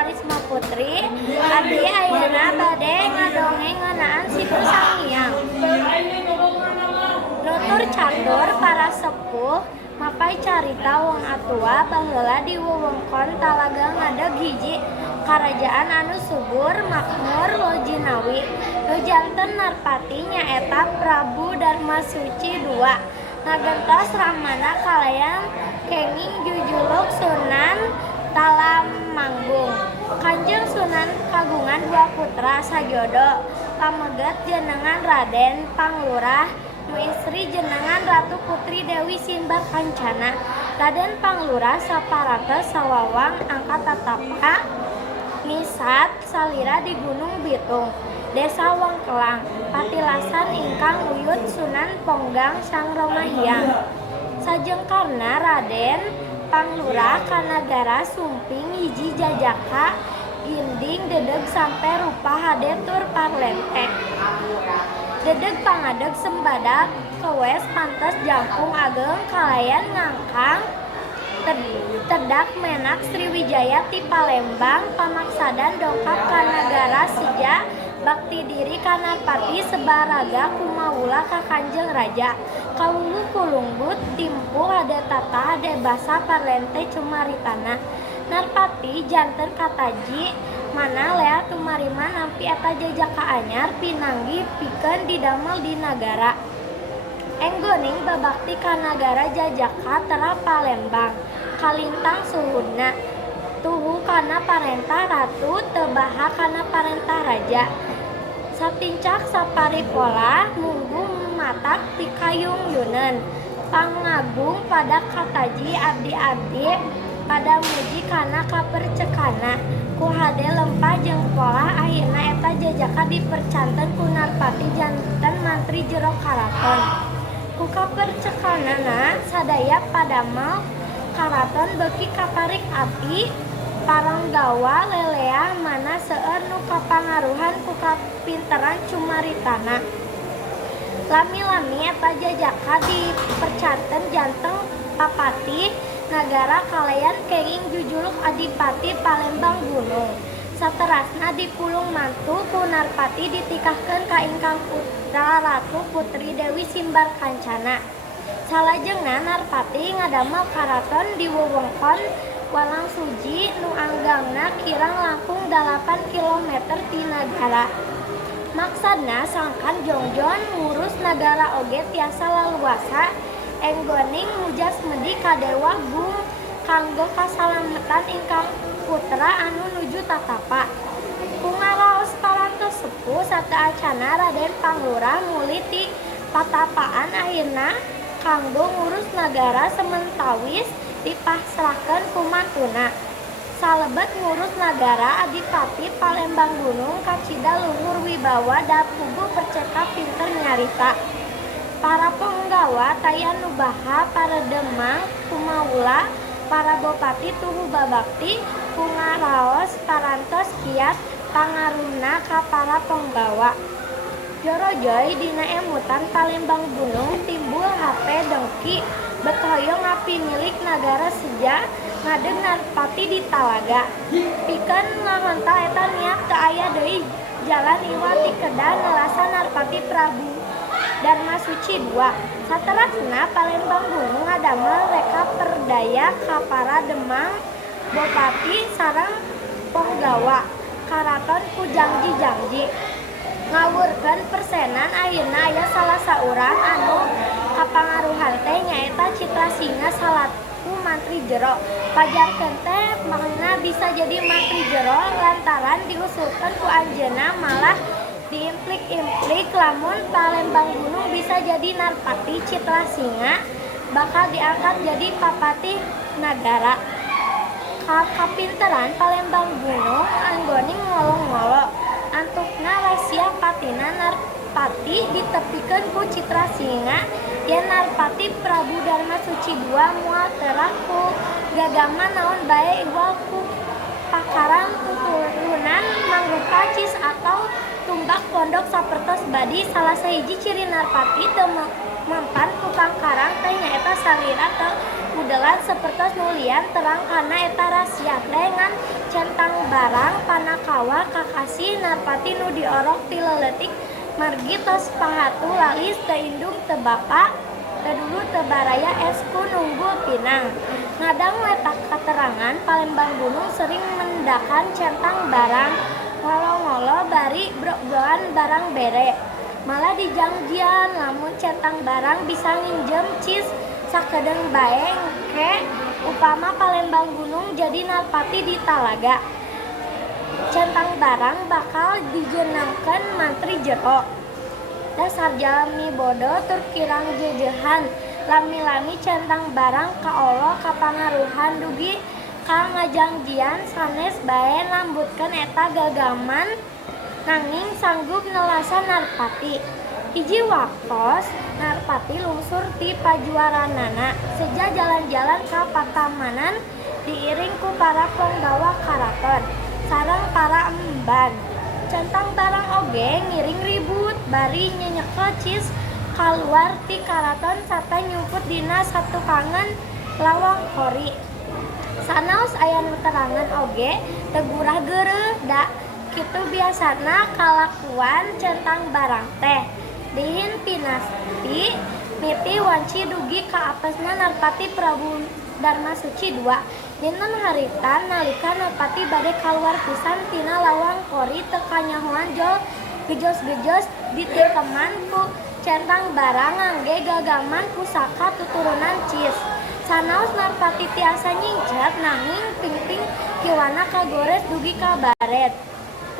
Karisma Putri. Abdi ayeuna bade ngadongeng ngeunaan Situ Sangiang. Nutur catur para sepuh mapai carita wong atua baheula di wewengkon Talaga ngadeg hiji karajaan anu subur makmur lojinawi nu janten narpati nyaeta Prabu Darmasuci II. Ngagentos ramana kalayan kenging jujuluk Sunan Talamanggung. Kanjeng Sunan kagungan 2 putra sajodo. Pameget jenengan Raden Panglurah nu istri jenengan Ratu Putri Dewi Simbar Kancana. Raden Panglurah saparantos sawawang angkat tatapa ngisat salira di Gunung Bitung, Desa Wangkelang, patilasan ingkang uyut Sunan Ponggang Sang Romahiang. Sajengkarna Raden Panglurah ka nagara Sumping hiji jajaka ginding dedeg sampe rupa hade tur parlente. Dedeg pangadeg sembadak kewes pantes jangkung ageng kalayan ngangkang tedak menak Sriwijaya ti Palembang pamaksadan dongkap ka nagara Sija bakti diri ka Narpati sebaraga kumaula ka Kanjeng Raja. Kawulu kulungbut timpu hade tata hade basa parlente cumaritana. Narpati janten kataji mana lea tumarima nampi eta jajaka anyar pinanggi pikeun didamel di nagara. Enggoning babakti ka nagara jajaka tera Palembang. Kalintang suhudna tuhu kana parentah ratu teu baha kana parentah raja. Satincak saparipola munggu matak ti kayung yuneun. Pangagung pada kataji abdi-abdi pada muji kana kapercekana. Ku hade lempah jeung pola akhirna eta jajaka dipercanten ku Narpati janten mantri jero karaton. Ku kapercekanana sadaya padamel karaton beuki kaparik api paranggawa leleah mana seueur nu kapangaruhan ku kapinteran cumaritana. Lami-lami eta jajaka dipercanten janten papati nagara kalayan kenging jujuluk Adipati Palembang Gunung. Saterasna dipulung mantu ku Narpati ditikahkeun ka ingkang putra Ratu Putri Dewi Simbar Kancana. Salajengna Narpati ngadamel karaton di wewengkon Walang Suji nu anggangna kirang langkung 8 km ti nagara. Maksadna sangkan jongjon ngurus nagara oge tiasa laluasa enggoning mujas medi ka dewa gung kanggo kasalametan ingkang putra anu nuju tatapa. Kungaraos parantos sepuh sateacana Raden Panglurah muli ti patapaan akhirna kanggo ngurus nagara sementawis dipasrahkeun ku mantuna. Salebet ngurus nagara Adipati Palembang Gunung kacida luhur wibawa da puguh perceka pinter nyarita. Para penggawa taya nubaha para demang kumaula para bupati tuhu babakti kungaraos parantos kiat pangaruhna ka para penggawa. Jorojoy dina emutan Palembang Gunung timbul HP dengki betoyong ngapi milik nagara Seja ngadeg Narpati di Talaga. Pikeun ngamontal eta niat teu aya deui jalan iwa ti kedah nelasa Narpati Prabu Darmasuci II. Saterasna Palembang Gunung ngadamel reka perdaya ka para demang bupati sareng penggawa karaton ku janji-janji. Ngawurkeun persenan ayeuna aya salah saurang anu kapangaruhan teh nyaeta Citra Singa salaku mantri jero. Pajarkeun teh makna bisa jadi mantri jero lantaran diusulkeun ku anjeunna malah diimplik-implik lamun Palembang Gunung bisa jadi Narpati Citra Singa bakal diangkat jadi papati nagara. Kapinteran Palembang Gunung anggoning ngolo-ngolo antukna rahasia patina Narpati ditepikeun ku Citra Singa yen Narpati Prabu Darmasuci II moal terah ku gagama naon bae iwal ku pakaran tuturunan mangrupa cis atau tumbak pondok sapertos badi salah sahiji ciri Narpati teu mempan ku pangkarang teh nyaeta salira teu udelan sapertos nulian terang kana eta rasiak dengan centang barang panakawa kakasih Narpati nu diorok ti leuletik margi tos pangatu lalis teu indung teu bapa teu dulu teu baraya esku nunggul pinang. Ngadang letak katerangan Palembang Gunung sering mendakan centang barang ngolo-ngolo bari brok-brokan barang bere. Malah dijangjian lamun centang barang bisa nginjem cis sakedeung bae engke upama Palembang Gunung jadi Narpati di Talaga. Centang barang bakal dijeunangkeun mantri jero. Dasar jalmi bodoh tur kirang jejehan lami-lami centang barang ka Allah kapangaruhan dugi ka ngajangjian sanes bae lambutkeun eta gagaman nanging sanggup nelasan Narpati. Hiji waktos Narpati lungsur ti pajuaranana seja jalan-jalan ka patamanan diiring ku para penggawa karaton sareng para emban. Centang barang oge ngiring ribut bari nyenyekel cis kaluar ti karaton sarta nyumput dina satukangan lawang kori. Sanaos aya nu terangan oge teu gurah geureuh da kitu biasana kalakuan centang barang teh. Dihin pinasti miti wanci dugi ka apesna Narpati Prabu Darmasuci II. Dinten haritan nalika Narpati bade kaluar pisan tina lawang kori teu kanyahoan jol gejos-gejos ditikeman ku centang barang ngangge gagaman pusaka tuturunan cis. Sanaos Narpati tiasa nyingcat nanging pingping kiwana kagores dugi ka baret.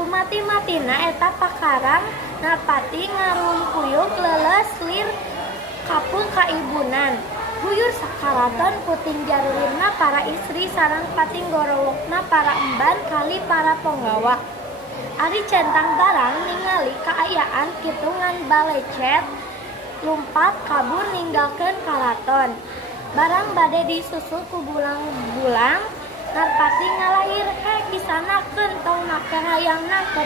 Kumati-matina eta pakarang Narpati ngarungkuyuk leuleus lir kapul ka ibunan. Guyur sakaraton puting jarurirna para istri sareng pating gorowokna para emban kali para penggawa. Ari centang barang ningali kaayaan kitu ngan balecet lumpat kabur ninggalkeun karaton. Barang bade disusul ku bulang-bulang Narpati ngalahir kisanakeun tong make hayangna ke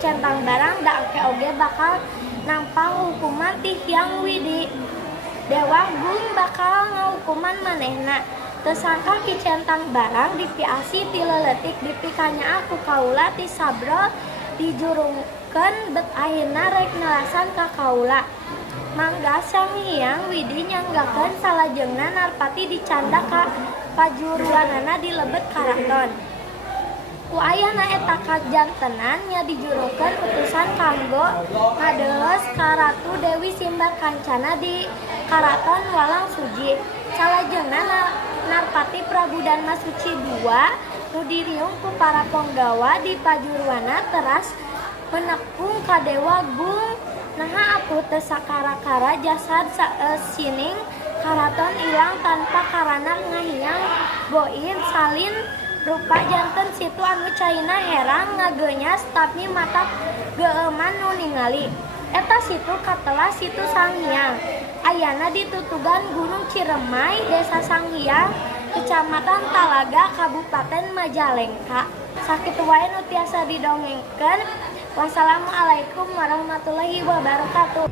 centang barang da engke oge bakal nampang hukuman ti Hyang Widi. Dewa Gung bakal ngahukuman manehna. Teu sangka ki centang barang dipiasi ti leuletik dipikanya aku kaula ti sabrol dijurungkeun bet ayeuna rek nelasan ka kaula. Mangga Sang Hyang Widi nyanggakeun salajengna Narpati dicanda ka pajuruanana di lebet karaton. Ku ayana eta kajantenan nya dijurungkeun utusan kanggo ngadeus ka Ratu Dewi Simbar Kancana di karaton Walang Suji. Salajengna Narpati Prabu Darmasuci II nu diriung ku para penggawa di pajuruana teras menekung ka Dewa Gung. Naha atuh teu sakara-kara jasad saeusining karaton ilang tanpa karana ngahiyang boin salin rupa janten situ anu caina herang ngagenyas tapi mata geueuman nu ningali. Eta situ katelah situ Sanghyang. Ayana di tutugan Gunung Ciremay, Desa Sanghyang, Kecamatan Talaga, Kabupaten Majalengka. Sakitu wae nu tiasa didongengkeun. Wassalamualaikum warahmatullahi wabarakatuh.